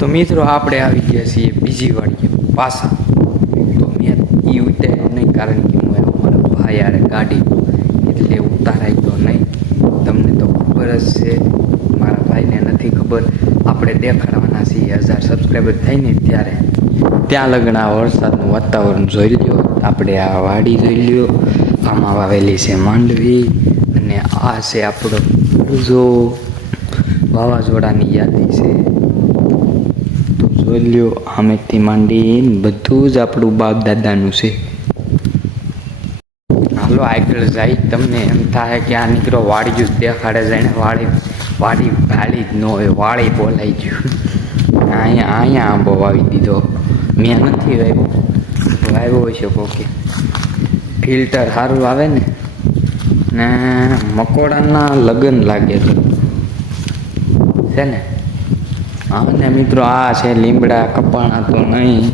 તો મિત્રો આપણે આવી ગયા છીએ બીજી વાડીએ પાછા. તો મેં એ ઉતાર્યું નહીં, કારણ કે હું મારા ભાઈ યારે ગાડી એટલે ઉતારાય તો નહીં. તમને તો ખબર જ છે, મારા ભાઈને નથી ખબર. આપણે દેખાડવાના છીએ 1000 સબસ્ક્રાઈબર થઈને ત્યારે. ત્યાં લગ્ન આ વરસાદનું વાતાવરણ જોઈ લ્યો, આપણે આ વાડી જોઈ લ્યો. આમાં વાવેલી છે માંડવી અને આ છે આપણો જો વાવાઝોડાની યાદી છે. તો જોઈ લ્યો, આમેથી માંડીને બધું જ આપણું બાપ દાદાનું છે. હાલો આગળ જાય, તમને એમ થાય કે આ નીકળો વાડી જ દેખાડે જાય ને વાડી ભાળી જ ન હોય, વાળી બોલાઈ ગયું. અહીંયા આંબો વાવી દીધો, મેં નથી વાવ્યો હોય છે કોકે. ફિલ્ટર સારું આવે ને મકોડાના લગન લાગે છે ને. હા ને મિત્રો, આ છે લીમડા, કપાણા તો નહીં,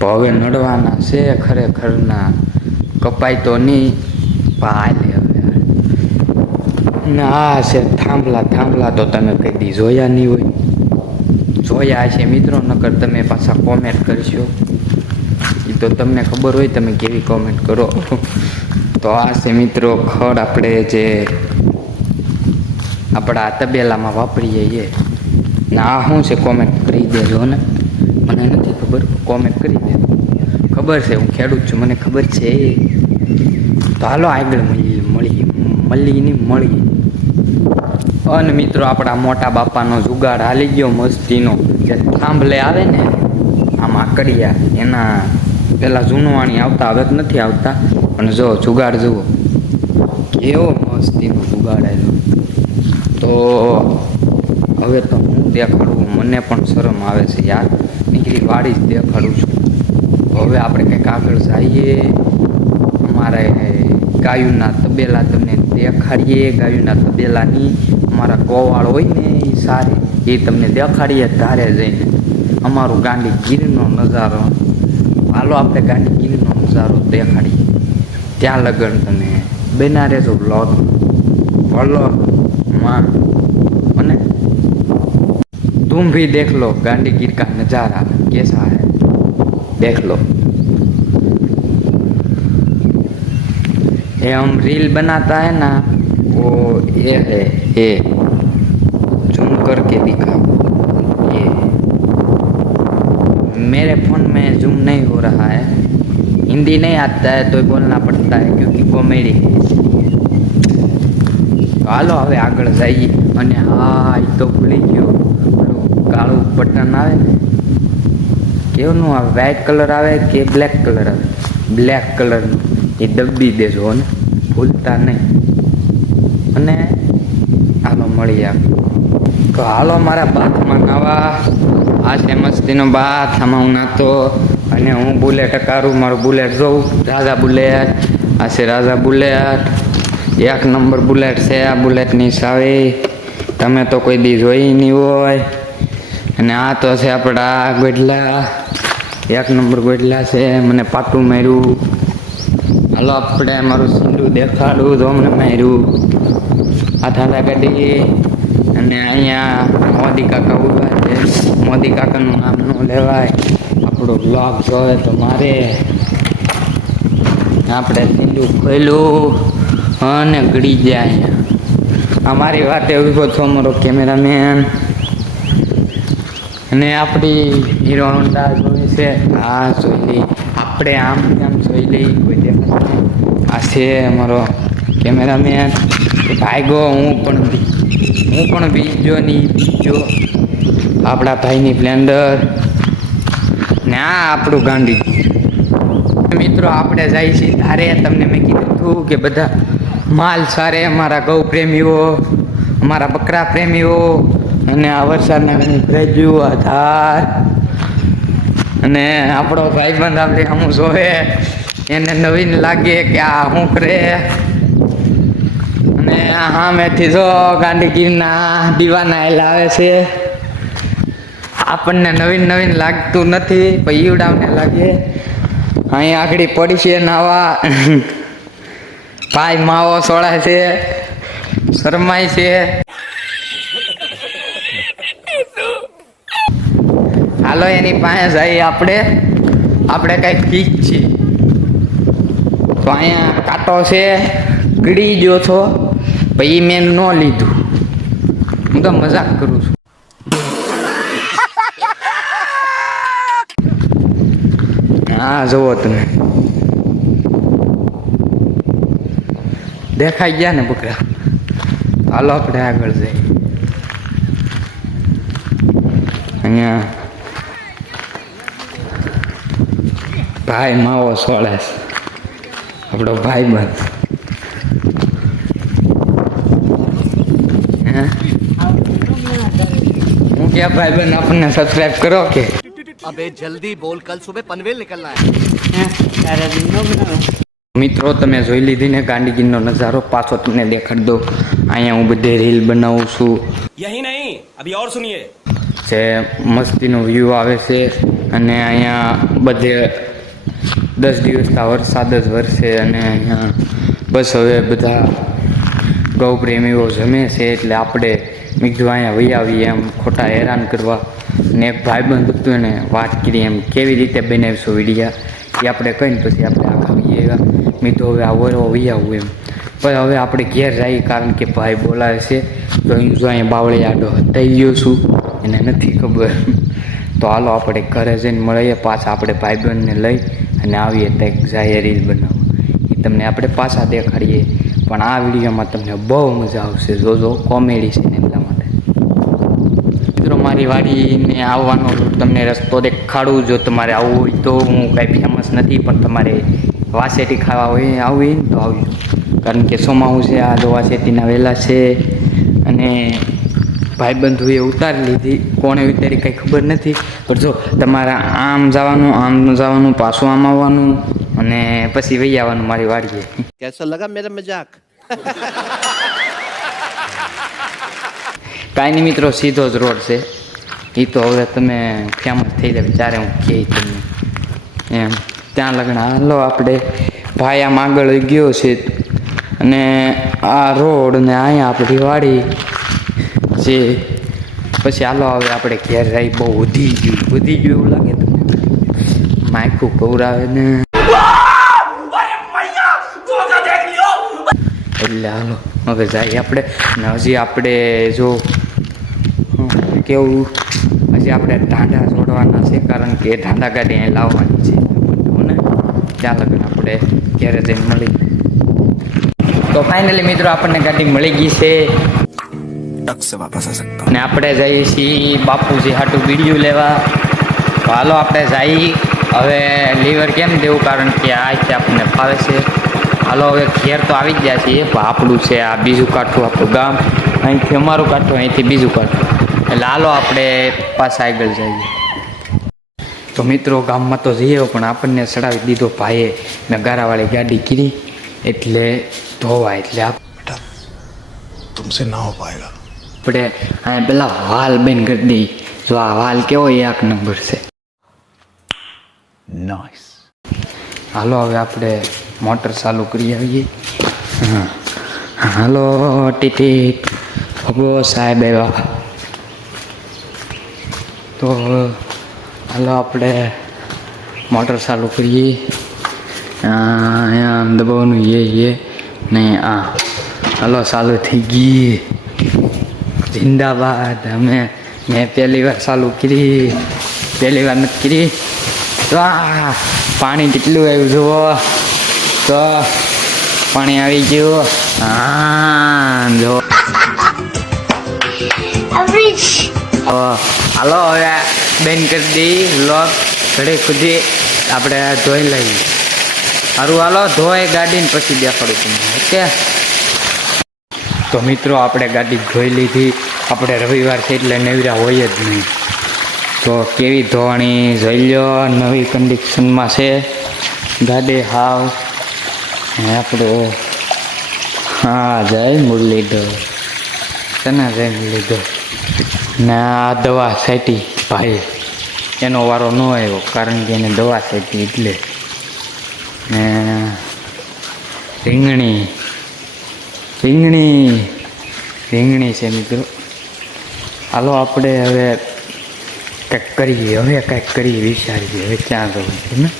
હવે નડવાના છે ખરેખરના. કપાય તો નહીં પાલે હવે. ને આ છે થાંભલા તો તમે કઈ દી જોયા નહીં હોય. જોયા છે મિત્રો, નકર તમે પાછા કોમેન્ટ કરશો. એ તો તમને ખબર હોય, તમે કેવી કોમેન્ટ કરો. તો આ છે મિત્રો ખડ, આપણે જે આપણા તબેલામાં વાપરીએ એ. ને આ શું છે કોમેન્ટ કરી દેજો ને, મને નથી ખબર, કોમેન્ટ કરી દેજો. ખબર છે હું ખેડૂત છું, મને ખબર છે. તો હાલો આગળ મળી. અને મિત્રો આપણા મોટા બાપાનો જુગાડ હાલી ગયો મસ્તીનો. જે થાંભલે આવે ને આમાં કડિયા, એના પેલા જૂનવાણી આવતા, હવે નથી આવતા. પણ જો જુગાડ જુઓ કેવો મસ્તીનો જુગાડ આવ્યો. તો હવે તો હું દેખાડું, મને પણ શરમ આવે છે યાર, નીકળી વાડી જ દેખાડું છું. હવે આપણે કંઈક આગળ જઈએ, અમારે ગાયુંના તબેલા તમને દેખાડીએ. ગાયુંના તબેલાની અમારા ગોવાળ હોય ને એ સારે, એ તમને દેખાડીએ ધારે જઈને. અમારું ગાંડી ગીરનો નજારો, હાલો આપણે ગાંડી ગીરનો નજારો દેખાડીએ. ત્યાં લગન તમે બના રહેજો વ્લોગ માં, અને तुम भी देख लो गांडी गिर का नज़ारा कैसा है, देख लो. ये हम रील बनाता है ना, वो ये है, ये जूम करके दिखाओ. ये मेरे फ़ोन में जूम नहीं हो रहा है, हिंदी नहीं आता है तो बोलना पड़ता है क्योंकि कॉमेडी है. હાલો હવે આગળ જઈએ. અને હા, એ તો ભૂલી ગયો, કાળું બટન આવે ને, કેવનું આવે, વ્હાઈટ કલર આવે કે બ્લેક કલર આવે, બ્લેક કલરનું, એ દબી દેજો ને ભૂલતા નહીં. અને હાલો મળી આપ. તો હાલો મારા બાથમાં નાવા. આ છે મસ્તીનો બાથ, આમાં હું નાતો. અને હું બુલેટ કાઢું, મારું બુલેટ જોઉં, રાજા બુલેટ. આ છે રાજા બુલેટ, 1 નંબર બુલેટ છે આ. બુલેટની સાવી તમે તો કોઈ દી જોઈ નહીં હોય. અને આ તો છે આપણા ગોડલા, 1 નંબર ગોડલા છે. મને પાટું માર્યું. હાલો આપણે મારું સીંડું દેખાડું તો અમને માર્યું. આ ઠાંડા કાઢી. અને અહીંયા મોદી કાકા ઊભા છે. મોદી કાકાનું નામ ન લેવાય, આપણો બ્લોગ જોવે તો મારે. આપણે સીંડું ખોલ્યું અને ગળી જાય. અમારી વાતે ઊભો છો અમારો કેમેરામેન. અને આપણી હીરો હોન્ડા જોઈ છે, હા જોઈ લઈ આપણે, આમ જોઈ લઈ, કોઈ દેખાય. આ છે અમારો કેમેરામેન. ભાગ્યો હું પણ બીજો આપણા ભાઈની સ્પ્લેન્ડર. ને આ આપણું ગાંડી. મિત્રો આપણે જાય છીએ ધારે. તમને મેં કીધું હતું કે બધા માલ સારે, અમારા ગૌ પ્રેમીઓ, અમારા બકરા પ્રેમીઓ. અને આ વરસાદને ભેજ્યું આ ધાર. અને આપણો ભાઈબંધ આપણે અમુક જોવે, એને નવીન લાગે કે આ શું કરે. અને આ સામેથી જો ગાંડીગીરના દીવાના એલા આવે છે. આપણને નવીન લાગતું નથી, પણ ઈવડાવને લાગે. અહીં આગળ પડી છે નાવા. ભાઈ માવો સોળાય છે, શરમાય છે. હાલો એની પાસે જઈએ આપણે કંઈક કીક છીએ. તો અહીંયા કાંટો છે, ગળી ગયો છો, પછી મેં ન લીધું. હું તો મજાક કરું છું. હા જુઓ તમે, દેખાઈ ગયા ને બકરા. હાલો આપણે આગળ જઈએ. અહીંયા ભાઈ માવો સોળે આપણો ભાઈ બંધ. હું ક્યાં ભાઈ બંધ આપણને સબસ્ક્રાઇબ કરો કે अबे जल्दी बोल, कल सुबह पनवेल निकलना है. મિત્રો તમે જોઈ લીધી ને ગાંડીગીરનો નજારો. પાછો તમને દેખાડી દઉં. અહીંયા હું બધે રીલ બનાવું છું. यही नहीं, अभी और सुनिए. જે મસ્તીનો વ્યૂ આવે છે. અને અહીંયા બધે 10 દિવસના વરસાદ જ વરસે. અને અહીંયા બસ હવે બધા ગૌ પ્રેમીઓ જમે છે એટલે આપણે મીઠું અહીંયા વહી આવીએ એમ ખોટા હેરાન કરવા. ને એક ભાઈબંધ હતું એને વાત કરી એમ કેવી રીતે બનાવીશું વિડીયા એ આપણે કહીને પછી આપણે આખા વહી આવ્યા. મેં તો હવે આવો વહી આવું એમ. પણ હવે આપણે ઘેર જઈએ કારણ કે ભાઈ બોલાવે છે. તો હું જો અહીંયા બાવળી આડો હટાઈ ગયો છું, એને નથી ખબર. તો હાલો આપણે ઘરે જઈને મળીએ પાછા. આપણે ભાઈબંધને લઈ અને આવીએ કંઈક જાય રીલ બનાવવા. એ તમને આપણે પાછા દેખાડીએ. પણ આ વિડીયોમાં તમને બહુ મજા આવશે. જોજો, કોમેડી છે ને એટલા માટે. મિત્રો મારી વાડીને આવવાનો તમને રસ્તો દેખાડું. જો તમારે આવવું હોય તો, હું કાંઈ ફેમસ નથી પણ તમારે વાસેટી ખાવા હોય આવવું હોય ને તો આવજો. કારણ કે સોમાવું છે આ જો વાસેટીના વહેલા છે. અને ભાઈબંધુએ ઉતારી લીધી, કોણે ઉતારી કંઈ ખબર નથી. પણ જો તમારે આમ જવાનું પાછું આમ આવવાનું અને પછી વહી આવવાનું મારી વાડીએ. कैसा लगा मेरा मजाक? કાંઈ નહીં મિત્રો, સીધો જ રોડ છે. એ તો હવે તમે ફેમસ થઈ જાય ત્યારે હું કહી તમને એમ. ત્યાં લગ્ન હાલો આપણે ભાઈ આમ આગળ ગયો છે અને આ રોડ ને અહીંયા આપણી વાડી છે. પછી હાલો હવે આપણે ઘેર રહી. બહુ વધી ગયું એવું લાગે તમને. માયકું કવરાવે ને એટલે હાલો હવે જાય આપણે. ને હજી આપણે જો કેવું, હજી આપણે ઢાંડા છોડવાના છે કારણ કે ઢાંડા ગાડી અહીં લાવવાની છે ને. ત્યાં લગન આપણે ઘેરે જઈને મળી. તો ફાઇનલી મિત્રો આપણને ગાડી મળી ગઈ છે. ને આપણે જઈએ છીએ બાપુજી હાટું બીડીયું લેવા. તો હાલો આપણે જઈએ. હવે લીવર કેમ દેવું કારણ કે આ રીતે આપણને ફાવે છે. હાલો હવે ઘેર તો આવી જ ગયા છીએ. આપણું છે આ બીજું કાઠું આપણું ગામ. અહીંથી અમારું કાઠું, અહીંથી બીજું કાઠું. એટલે હાલો આપણે પાછા આગળ જઈએ. તો મિત્રો ગામમાં તો જઈએ પણ આપણને ચડાવી દીધો ભાઈએ. મેં ગારાવાળી ગાડી કરી એટલે ધોવા. એટલે तुमसे ना हो पाएगा. આપણે અહીંયા પેલા વાલ બેન કરી દઈ. જો આ વાલ કેવો એક નંબર છે. नाइस. હાલો હવે આપણે મોટર ચાલુ કરી આવીએ. હાલો ટીટી ભગવો સાહેબ આવ્યા. તો હાલો આપણે મોટર ચાલુ કરીએ. અહીંયા દબાવવાનું એ નહીં આ. હાલો ચાલુ થઈ ગઈ. જિંદાબાદ. મેં પહેલી વાર ચાલુ કરી, પહેલી વાર નથી કરી. તો આ પાણી કેટલું આવ્યું જુઓ. તો પાણી આવી ગયું. હા જો હાલો હવે બેન કરી દઈ લોક ઘડી ખુદી આપણે ધોઈ લઈએ. સારું હાલો ધોઈ ગાડીને પછી દેખાડું તમને. ઓકે તો મિત્રો આપણે ગાડી ધોઈ લીધી. આપણે રવિવાર છે એટલે નવીરા હોય જ નહીં. તો કેવી ધોવાણી જોઈ લો. નવી કન્ડિશનમાં છે ગાડી હાવ. આપણે હા જય મુરલીધર તને જય મુરલીધર. ને આ દવા છાંટી ભાઈ એનો વારો ન આવ્યો કારણ કે એને દવા છાંટી એટલે. ને રીંગણી છે મિત્રો. હાલો આપણે હવે કંઈક કરીએ હવે, કંઈક કરીએ, વિચારીએ હવે ક્યાં જવું છે ને.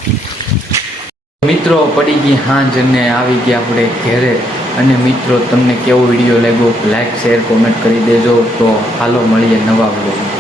મિત્રો પડી ગઈ સાંજ અને આવી ગયા આપણે ઘરે. અને મિત્રો તમને કેવો વિડીયો લાગ્યો લાઈક શેર કોમેન્ટ કરી દેજો. તો હાલો મળીએ નવા બ્લોગમાં.